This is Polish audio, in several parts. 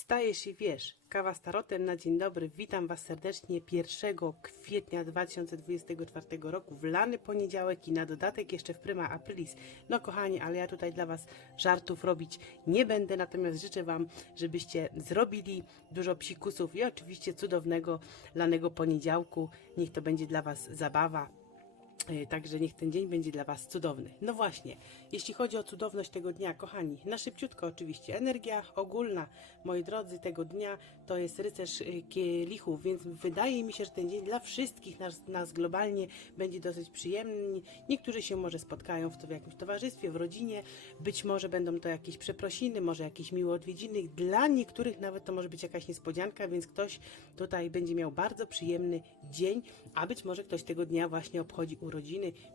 Wstajesz i wiesz. Kawa z tarotem na dzień dobry. Witam Was serdecznie 1 kwietnia 2024 roku w lany poniedziałek i na dodatek jeszcze w prima aprilis. No kochani, ale ja tutaj dla Was żartów robić nie będę, natomiast życzę Wam, żebyście zrobili dużo psikusów i oczywiście cudownego lanego poniedziałku. Niech to będzie dla Was zabawa. E, Także niech ten dzień będzie dla Was cudowny. No właśnie, jeśli chodzi o cudowność tego dnia, kochani, na szybciutko oczywiście. Energia ogólna, moi drodzy, tego dnia to jest rycerz y, kielichów, więc wydaje mi się, że ten dzień dla wszystkich nas, nas globalnie będzie dosyć przyjemny. Niektórzy się może spotkają w, to w jakimś towarzystwie, w rodzinie, być może będą to jakieś przeprosiny, może jakieś miłe odwiedziny. Dla niektórych nawet to może być jakaś niespodzianka, więc ktoś tutaj będzie miał bardzo przyjemny dzień, a być może ktoś tego dnia właśnie obchodzi urodziny,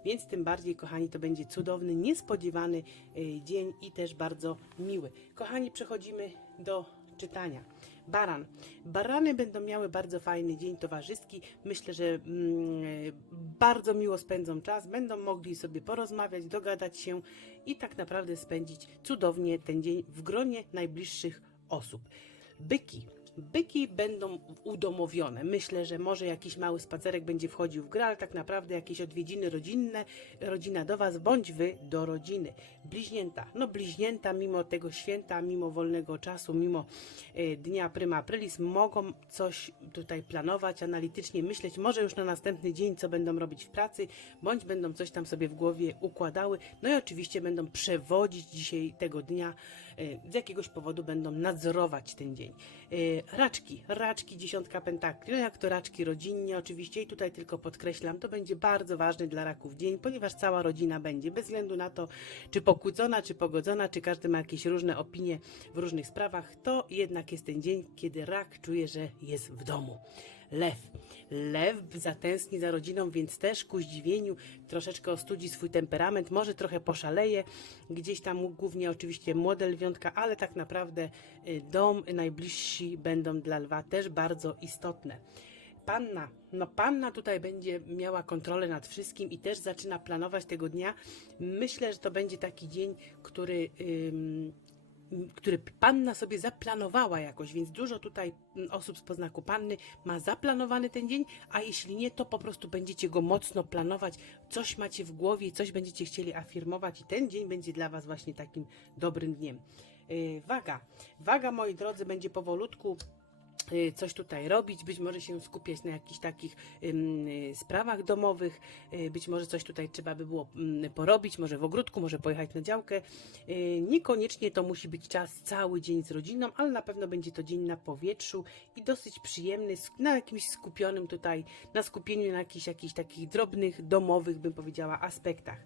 więc tym bardziej, kochani, to będzie cudowny, niespodziewany y, dzień i też bardzo miły. Kochani, przechodzimy do czytania. Baran. Barany będą miały bardzo fajny dzień towarzyski. Myślę, że mm, y, bardzo miło spędzą czas, będą mogli sobie porozmawiać, dogadać się i tak naprawdę spędzić cudownie ten dzień w gronie najbliższych osób. Byki. Byki będą udomowione. Myślę, że może jakiś mały spacerek będzie wchodził w grę, ale tak naprawdę jakieś odwiedziny rodzinne, rodzina do Was, bądź Wy do rodziny. Bliźnięta. No bliźnięta mimo tego święta, mimo wolnego czasu, mimo e, dnia prima aprilis mogą coś tutaj planować, analitycznie myśleć, może już na następny dzień, co będą robić w pracy, bądź będą coś tam sobie w głowie układały. No i oczywiście będą przewodzić dzisiaj tego dnia, z jakiegoś powodu będą nadzorować ten dzień. E, Raczki, raczki, dziesiątka pentakli, no jak to raczki rodzinnie oczywiście i tutaj tylko podkreślam, to będzie bardzo ważny dla raków dzień, ponieważ cała rodzina będzie, bez względu na to, czy pokłócona, czy pogodzona, czy każdy ma jakieś różne opinie w różnych sprawach, to jednak jest ten dzień, kiedy rak czuje, że jest w domu. Lew. Lew zatęskni za rodziną, więc też ku zdziwieniu troszeczkę ostudzi swój temperament, może trochę poszaleje, gdzieś tam głównie oczywiście młode lwiątka, ale tak naprawdę y, dom, najbliżsi będą dla lwa też bardzo istotne. Panna, no panna tutaj będzie miała kontrolę nad wszystkim i też zaczyna planować tego dnia. Myślę, że to będzie taki dzień, który... ym, który panna sobie zaplanowała jakoś, więc dużo tutaj mm, osób z poznaku panny ma zaplanowany ten dzień, a jeśli nie, to po prostu będziecie go mocno planować, coś macie w głowie, coś będziecie chcieli afirmować i ten dzień będzie dla Was właśnie takim dobrym dniem. Yy, waga. Waga, moi drodzy, będzie powolutku y, coś tutaj robić, być może się skupiać na jakichś takich y, sprawach domowych, y, być może coś tutaj trzeba by było porobić, może w ogródku, może pojechać na działkę. Y, Niekoniecznie to musi być czas cały dzień z rodziną, ale na pewno będzie to dzień na powietrzu i dosyć przyjemny, na jakimś skupionym tutaj, na skupieniu na jakichś, jakichś takich drobnych, domowych, bym powiedziała, aspektach.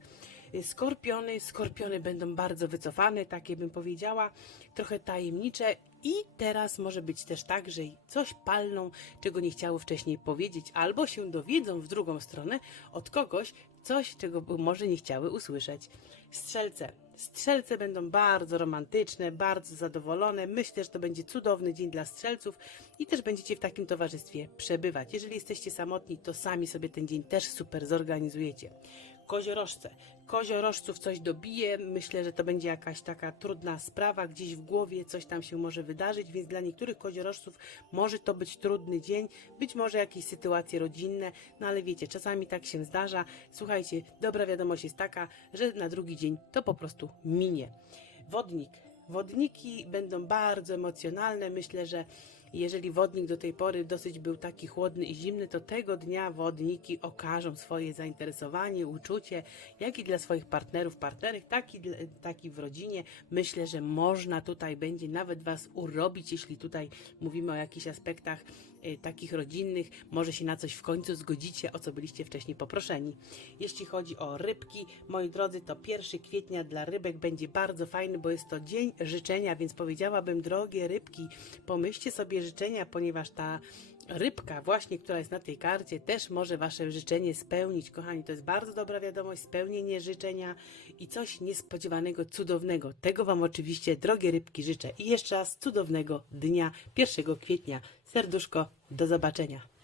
Y, Skorpiony, skorpiony będą bardzo wycofane, takie bym powiedziała, trochę tajemnicze i teraz może być też tak, że coś palną, czego nie chciały wcześniej powiedzieć, albo się dowiedzą w drugą stronę od kogoś, coś, czego może nie chciały usłyszeć. Strzelce. Strzelce będą bardzo romantyczne, bardzo zadowolone. Myślę, że to będzie cudowny dzień dla strzelców i też będziecie w takim towarzystwie przebywać. Jeżeli jesteście samotni, to sami sobie ten dzień też super zorganizujecie. Koziorożce. Koziorożców coś dobije. Myślę, że to będzie jakaś taka trudna sprawa, gdzieś w głowie coś tam się może wydarzyć, więc dla niektórych koziorożców może to być trudny dzień, być może jakieś sytuacje rodzinne, no ale wiecie, czasami tak się zdarza. Słuchajcie, dobra wiadomość jest taka, że na drugi dzień to po prostu minie. Wodnik. Wodniki będą bardzo emocjonalne. Myślę, że jeżeli wodnik do tej pory dosyć był taki chłodny i zimny, to tego dnia wodniki okażą swoje zainteresowanie, uczucie, jak i dla swoich partnerów, partnerek, tak i, tak i w rodzinie. Myślę, że można tutaj będzie nawet Was urobić, jeśli tutaj mówimy o jakichś aspektach y, takich rodzinnych. Może się na coś w końcu zgodzicie, o co byliście wcześniej poproszeni. Jeśli chodzi o rybki, moi drodzy, to 1 kwietnia dla rybek będzie bardzo fajny, bo jest to dzień życzenia, więc powiedziałabym, drogie rybki, pomyślcie sobie życzenia, ponieważ ta rybka właśnie, która jest na tej karcie, też może wasze życzenie spełnić. Kochani, to jest bardzo dobra wiadomość, spełnienie życzenia i coś niespodziewanego, cudownego. Tego wam oczywiście, drogie rybki, życzę. I jeszcze raz cudownego dnia 1 kwietnia. Serduszko, do zobaczenia.